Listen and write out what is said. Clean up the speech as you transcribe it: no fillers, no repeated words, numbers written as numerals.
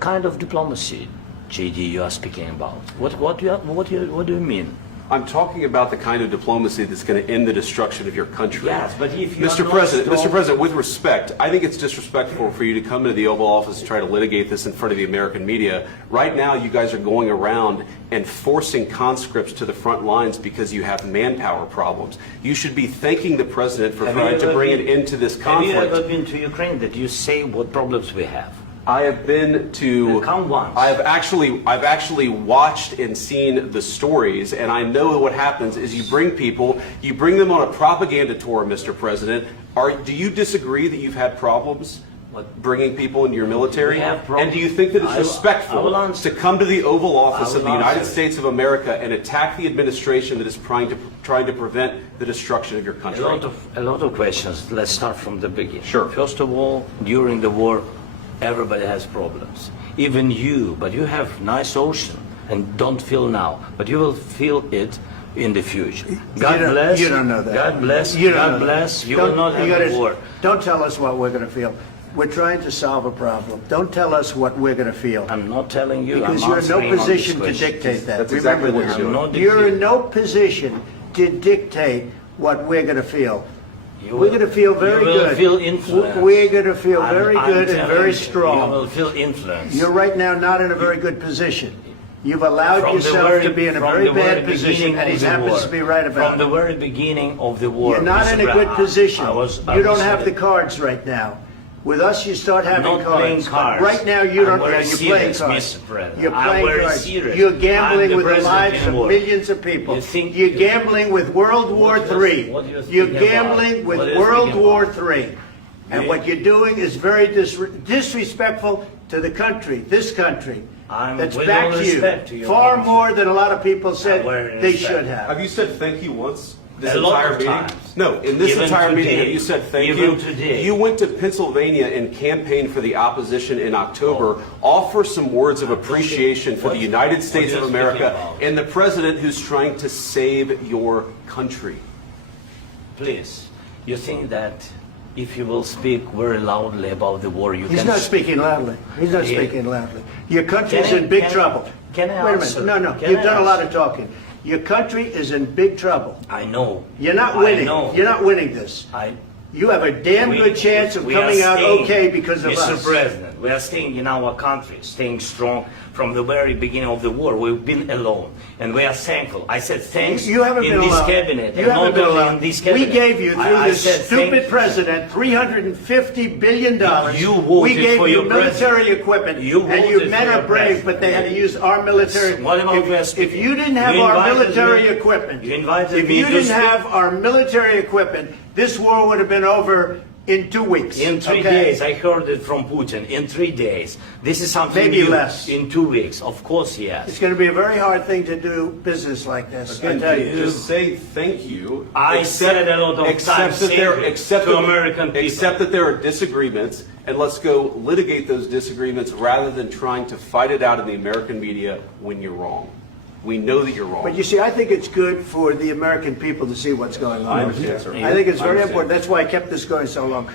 What kind of diplomacy, JD, you are speaking about? What do you mean? I'm talking about the kind of diplomacy that's going to end the destruction of your country. Yes, but if you Mr. are not President, strong- Mr. President, with respect, I think it's disrespectful for you to come into the Oval Office and try to litigate this in front of the American media. Right now, you guys are going around and forcing conscripts to the front lines because you have manpower problems. You should be thanking the President for trying to bring an end to this conflict. Have you ever been to Ukraine that you say what problems we have? I have been to. Come once. I've actually watched and seen the stories, and I know what happens is you bring them on a propaganda tour, Mr. President. Do you disagree that you've had problems bringing people into your military? We have And do you think that it's I will respectful answer. to come to the Oval Office I of will the United answer. States of America and attack the administration that is trying to prevent the destruction of your country? A lot of questions. Let's start from the beginning. Sure. First of all, during the war, everybody has problems. Even you, but you have nice ocean and don't feel now, but you will feel it in the future. God bless. You don't know that. God bless. You don't know God that. bless. You Don't- will not you have gotta- a war. Don't tell us what we're going to feel. We're trying to solve a problem. Don't tell us what we're going to feel. I'm not telling you. Because I'm you're in no answering on this position to question. dictate that. That's exactly Remember what this. you're doing. I'm not You're in dictating. no position to dictate what we're going to feel. You We're will- going to feel very you will good. feel influence. We're going to feel very I'm good and telling very you, strong. You will feel influence. You're right now not in a very good position. You've allowed From the yourself very- to be in a from very the bad very position, beginning and he of the happens war. to be right about From the it. very beginning of the war. You're not Mr. in a Brown, good position. I You was don't have the saying, cards right now. With us, you start having not playing cards. cards. But right now, you I'm don't. very You're playing serious, cards. Mr. President. You're I'm playing very cards. serious. You're I'm gambling the with the president lives in of war. millions of people. You think- You're gambling with World War What do you- III. what do you think You're about? gambling with What do you World think War about? III. And Yeah. what you're doing is very disrespectful to the country, this country. I'm That's with back all to you. respect to your Far country. more than a lot of people said very they respect. should have. Have you said thank you once? This A lot entire of meeting? times. No, in this Even entire meeting, today. have you said thank Even you? today. You went to Pennsylvania and campaigned for the opposition in October. Offer some words of appreciation for the United States what of are you speaking America about? and the president who's trying to save your country. Please, you think that if you will speak very loudly about the war, you He's can... not speaking loudly. He's not Yeah. speaking loudly. Your country's Can I- in big can I- trouble. can I Wait a answer? minute. No, Can you've I done a lot answer? of talking. Your country is in big trouble. I know. You're not I winning. know. You're not winning this. I, You have a damn good chance of we are coming out staying, okay because of Mr. us. President, we are staying in our country, staying strong from the very beginning of the war. We've been alone, and we are thankful. I said thanks You haven't in been this alone. cabinet, You and haven't not been only alone. in this cabinet. We gave you, through I this said stupid thank- president, $350 billion. You voted we gave for you your military president. equipment, You and voted you for men your are brave, president. but they had to use our military. What about you are If speaking? you didn't have You our invited military me- equipment, you invited if me you to didn't speak. have our military equipment, this war would have been over in 2 weeks. In 3 okay? days, I heard it from Putin. In 3 days, this is something Maybe new. less. In 2 weeks, of course, yes. It's going to be a very hard thing to do business like this. I Again, tell you. just say thank you. I said a lot of accept times that there, thank you accept to that- American people. Accept that there are disagreements, and let's go litigate those disagreements rather than trying to fight it out in the American media when you're wrong. We know that you're wrong. But you see, I think it's good for the American people to see what's going on. I understand, sir. I think it's I very understand. important. That's why I kept this going so long.